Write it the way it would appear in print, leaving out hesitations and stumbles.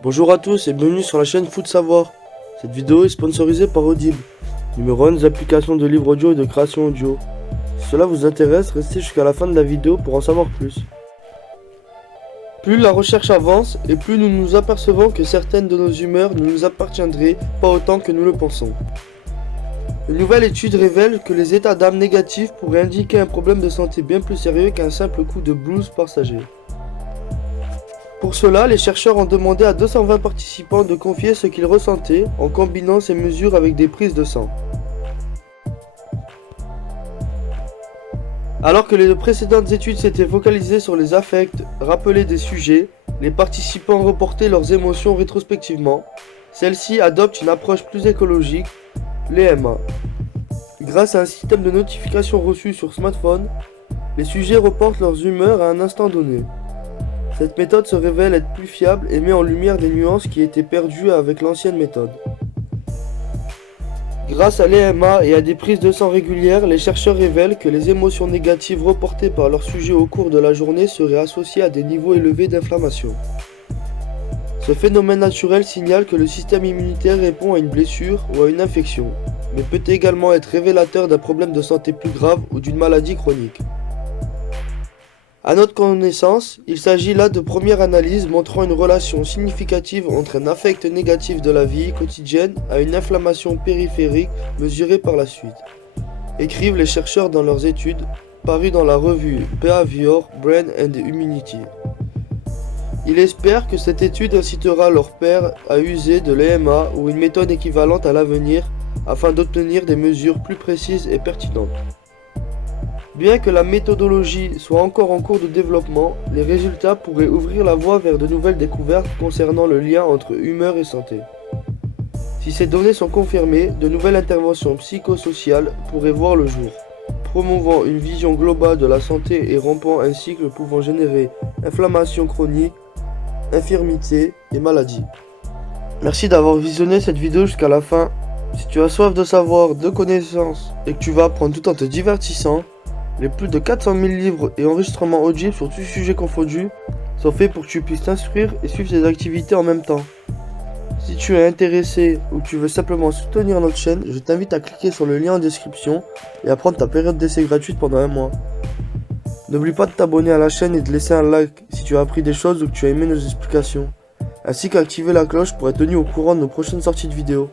Bonjour à tous et bienvenue sur la chaîne Foot Savoir. Cette vidéo est sponsorisée par Audible, numéro 1 des applications de livres audio et de création audio. Si cela vous intéresse, restez jusqu'à la fin de la vidéo pour en savoir plus. Plus la recherche avance et plus nous nous apercevons que certaines de nos humeurs ne nous appartiendraient pas autant que nous le pensons. Une nouvelle étude révèle que les états d'âme négatifs pourraient indiquer un problème de santé bien plus sérieux qu'un simple coup de blues passager. Pour cela, les chercheurs ont demandé à 220 participants de confier ce qu'ils ressentaient en combinant ces mesures avec des prises de sang. Alors que les précédentes études s'étaient focalisées sur les affects rappelés des sujets, les participants reportaient leurs émotions rétrospectivement. Celle-ci adopte une approche plus écologique, l'EMA. Grâce à un système de notification reçu sur smartphone, les sujets reportent leurs humeurs à un instant donné. Cette méthode se révèle être plus fiable et met en lumière des nuances qui étaient perdues avec l'ancienne méthode. Grâce à l'EMA et à des prises de sang régulières, les chercheurs révèlent que les émotions négatives reportées par leurs sujets au cours de la journée seraient associées à des niveaux élevés d'inflammation. Ce phénomène naturel signale que le système immunitaire répond à une blessure ou à une infection, mais peut également être révélateur d'un problème de santé plus grave ou d'une maladie chronique. À notre connaissance, il s'agit là de premières analyses montrant une relation significative entre un affect négatif de la vie quotidienne à une inflammation périphérique mesurée par la suite, écrivent les chercheurs dans leurs études, parues dans la revue Behavior, Brain and Immunity. Ils espèrent que cette étude incitera leurs pairs à user de l'EMA ou une méthode équivalente à l'avenir afin d'obtenir des mesures plus précises et pertinentes. Bien que la méthodologie soit encore en cours de développement, les résultats pourraient ouvrir la voie vers de nouvelles découvertes concernant le lien entre humeur et santé. Si ces données sont confirmées, de nouvelles interventions psychosociales pourraient voir le jour, promouvant une vision globale de la santé et rompant un cycle pouvant générer inflammation chronique, infirmité et maladie. Merci d'avoir visionné cette vidéo jusqu'à la fin. Si tu as soif de savoir, de connaissances et que tu vas apprendre tout en te divertissant, les plus de 400 000 livres et enregistrements audibles sur tous sujets confondus sont faits pour que tu puisses t'instruire et suivre tes activités en même temps. Si tu es intéressé ou que tu veux simplement soutenir notre chaîne, je t'invite à cliquer sur le lien en description et à prendre ta période d'essai gratuite pendant un mois. N'oublie pas de t'abonner à la chaîne et de laisser un like si tu as appris des choses ou que tu as aimé nos explications, ainsi qu'activer la cloche pour être tenu au courant de nos prochaines sorties de vidéos.